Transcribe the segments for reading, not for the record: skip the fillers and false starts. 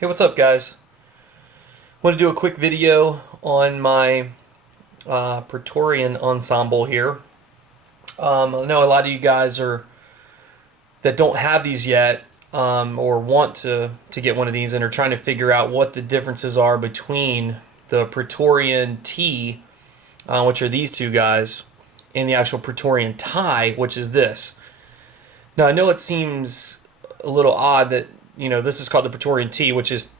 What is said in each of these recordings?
Hey, what's up, guys? Want to do a quick video on my Praetorian ensemble here. I know a lot of you guys are that don't have these yet, or want to get one of these and are trying to figure out what the differences are between the Praetorian T, which are these two guys, and the actual Praetorian Ti, which is this. Now, I know it seems a little odd that this is called the Praetorian T, which is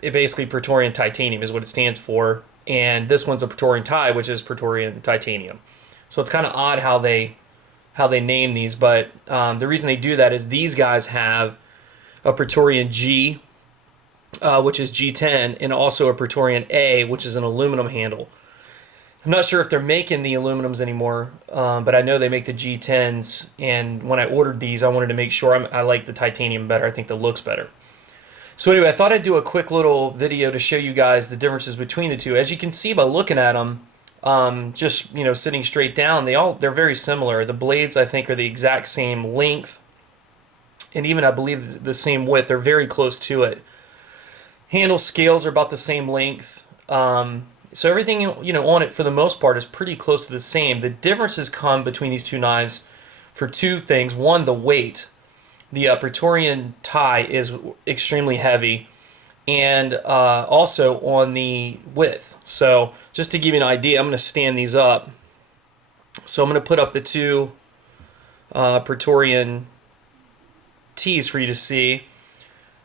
basically Praetorian Titanium is what it stands for, and this one's a Praetorian Ti, which is Praetorian Titanium. So it's kind of odd how they name these, but the reason they do that is these guys have a Praetorian G, which is G10, and also a Praetorian A, which is an aluminum handle. I'm not sure if they're making the aluminums anymore, but I know they make the G10s, and when I ordered these, I wanted to make sure I like the titanium better. I think the look's better. So anyway, I thought I'd do a quick little video to show you guys the differences between the two. As you can see by looking at them, just sitting straight down, they're very similar. The blades, I think, are the exact same length, and even I believe the same width. They're very close to it. Handle scales are about the same length. So everything on it for the most part is pretty close to the same. The differences come between these two knives for two things. One, the weight. The Praetorian Ti is extremely heavy, and also on the width. So just to give you an idea, I'm going to stand these up. So I'm going to put up the two Praetorian Ts for you to see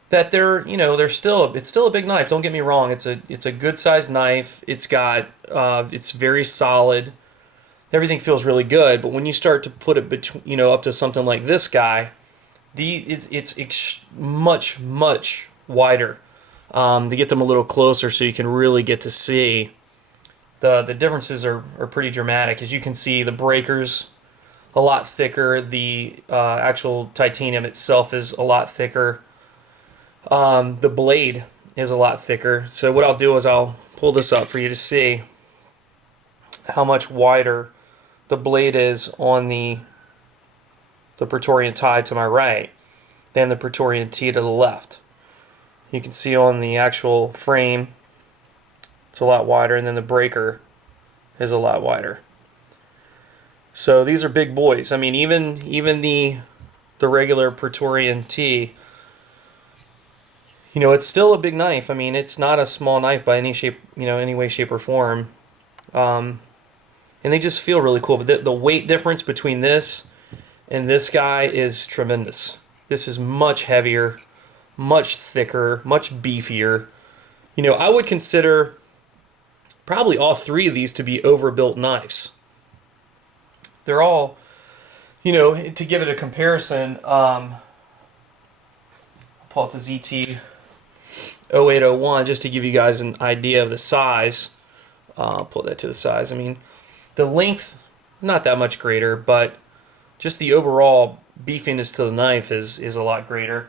that it's still a big knife. Don't get me wrong. It's a good sized knife. It's very solid. Everything feels really good. But when you start to put it between, up to something like this guy, it's much wider. To get them a little closer so you can really get to see the differences are pretty dramatic. As you can see, the breaker's a lot thicker. The actual titanium itself is a lot thicker. The blade is a lot thicker. So what I'll do is I'll pull this up for you to see how much wider the blade is on the Praetorian Ti to my right than the Praetorian T to the left. You can see on the actual frame it's a lot wider, and then the breaker is a lot wider. So these are big boys. I mean, even the regular Praetorian T, it's still a big knife. I mean, it's not a small knife by any shape, any way, shape, or form. And they just feel really cool. But the weight difference between this and this guy is tremendous. This is much heavier, much thicker, much beefier. I would consider probably all three of these to be overbuilt knives. They're all, to give it a comparison, I'll pull out the ZT 0801 just to give you guys an idea of the size. I'll pull that to the size. I mean, the length, not that much greater, but just the overall beefiness to the knife is a lot greater.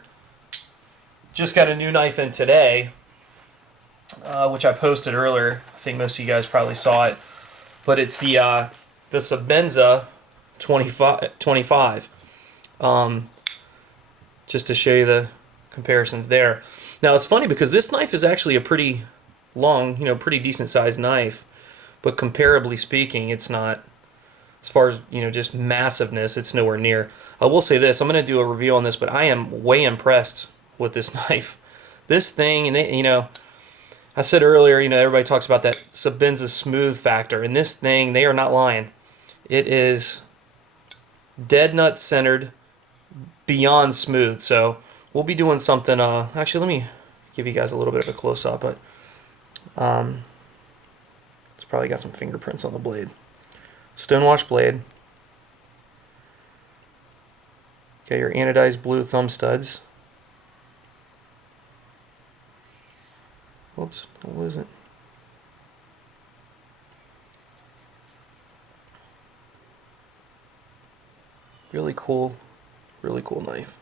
Just got a new knife in today, which I posted earlier. I think most of you guys probably saw it, but it's the Sabenza 25. Just to show you the comparisons there. Now it's funny because this knife is actually a pretty long, pretty decent sized knife, but comparably speaking, it's not. As far as, just massiveness, it's nowhere near. I will say this, I'm going to do a review on this, but I am way impressed with this knife. This thing, and I said earlier, everybody talks about that Sabenza smooth factor, and this thing, they are not lying. It is dead nut centered, beyond smooth. So we'll be doing something, actually let me give you guys a little bit of a close-up, but it's probably got some fingerprints on the blade. Stonewash blade. Got your anodized blue thumb studs. Oops, don't lose it. Really cool knife.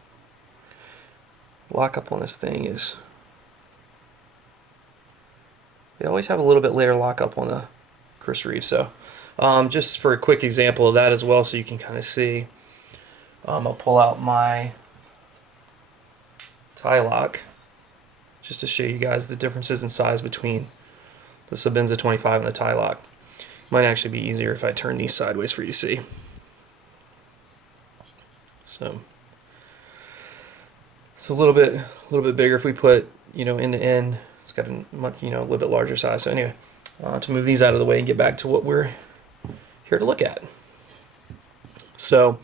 Lockup on this thing is, they always have a little bit later lockup on the Chris Reeve, so just for a quick example of that as well, so you can kind of see. I'll pull out my tie lock. just to show you guys the differences in size between the Sebenza 25 and the Ti lock. Might actually be easier if I turn these sideways for you to see. So it's a little bit bigger if we put, you know, end to end. It's got a much, you know, a little bit larger size. So anyway, to move these out of the way and get back to what we're here to look at. So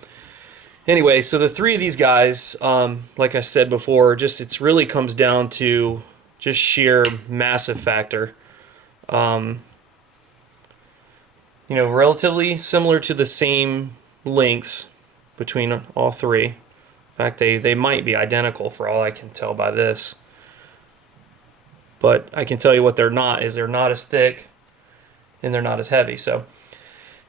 anyway, so the three of these guys, like I said before, just it really comes down to just sheer massive factor. You know, relatively similar to the same lengths between all three. In fact, they might be identical for all I can tell by this. But I can tell you what they're not is they're not as thick and they're not as heavy. So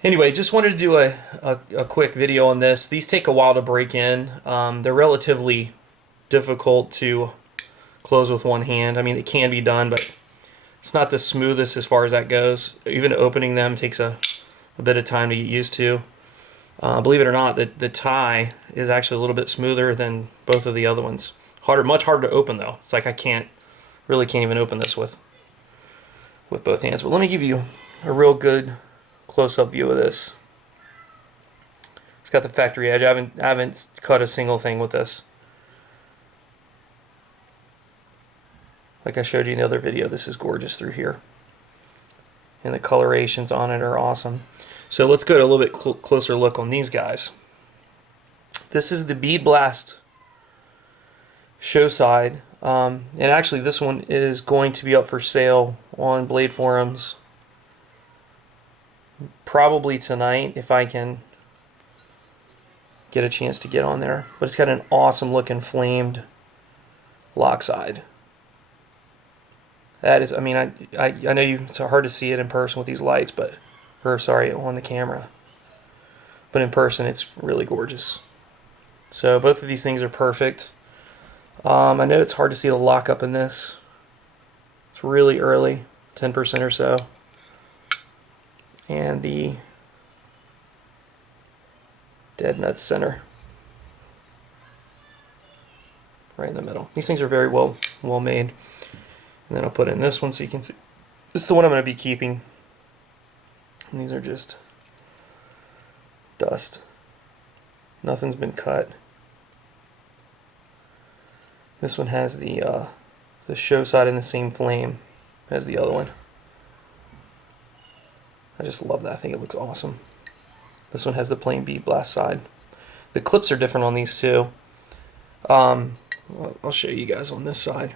anyway, just wanted to do a quick video on this. These take a while to break in. They're relatively difficult to close with one hand. I mean, it can be done, but it's not the smoothest as far as that goes. Even opening them takes a bit of time to get used to. Believe it or not, the Ti is actually a little bit smoother than both of the other ones. Much harder to open though. It's like I really can't even open this with both hands. But let me give you a real good close-up view of this. It's got the factory edge. I haven't cut a single thing with this. Like I showed you in the other video, this is gorgeous through here. And the colorations on it are awesome. So let's go to a little bit closer look on these guys. This is the Bead Blast show side. And actually this one is going to be up for sale on Blade Forums probably tonight if I can get a chance to get on there. But it's got an awesome looking flamed lock side. That is, I mean, I know it's hard to see it in person with these lights, but, or sorry, on the camera. But in person, it's really gorgeous. So both of these things are perfect. I know it's hard to see the lock up in this. It's really early, 10% or so. And the dead nut center, right in the middle. These things are very well made. And then I'll put in this one so you can see. This is the one I'm going to be keeping. And these are just dust. Nothing's been cut. This one has the show side in the same flame as the other one. I just love that. I think it looks awesome. This one has the plain Bead Blast side. The clips are different on these too. I'll show you guys on this side.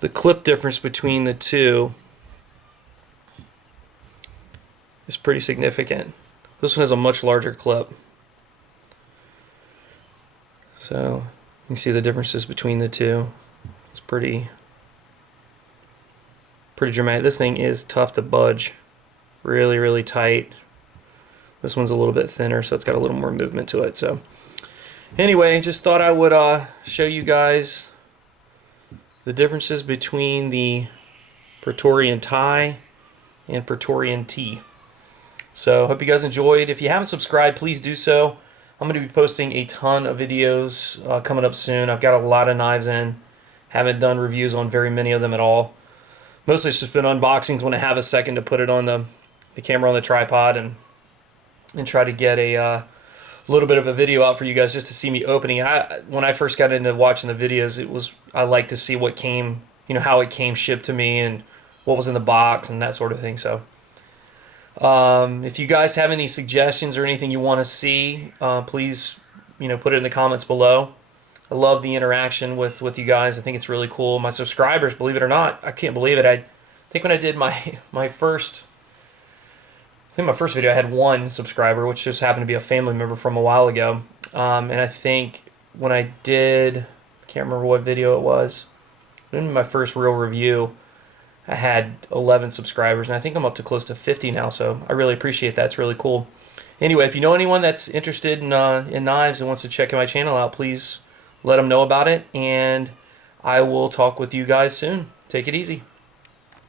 The clip difference between the two is pretty significant. This one has a much larger clip. So you can see the differences between the two. It's pretty dramatic. This thing is tough to budge. Really, really tight. This one's a little bit thinner, so it's got a little more movement to it. So anyway, just thought I would show you guys the differences between the Praetorian Ti and Praetorian T. So hope you guys enjoyed. If you haven't subscribed, please do so. I'm going to be posting a ton of videos coming up soon. I've got a lot of knives in. Haven't done reviews on very many of them at all. Mostly it's just been unboxings when I have a second to put it on the camera on the tripod and try to get a little bit of a video out for you guys just to see me opening. When I first got into watching the videos, I like to see what came, you know, how it came shipped to me and what was in the box and that sort of thing. So if you guys have any suggestions or anything you want to see, please, you know, put it in the comments below. I love the interaction with you guys. I think it's really cool. My subscribers, believe it or not, I can't believe it. I think when I did my first video, I had one subscriber, which just happened to be a family member from a while ago. And I think when I did, I can't remember what video it was, in my first real review, I had 11 subscribers, and I think I'm up to close to 50 now, so I really appreciate that. It's really cool. Anyway, if you know anyone that's interested in knives and wants to check my channel out, please let them know about it, and I will talk with you guys soon. Take it easy.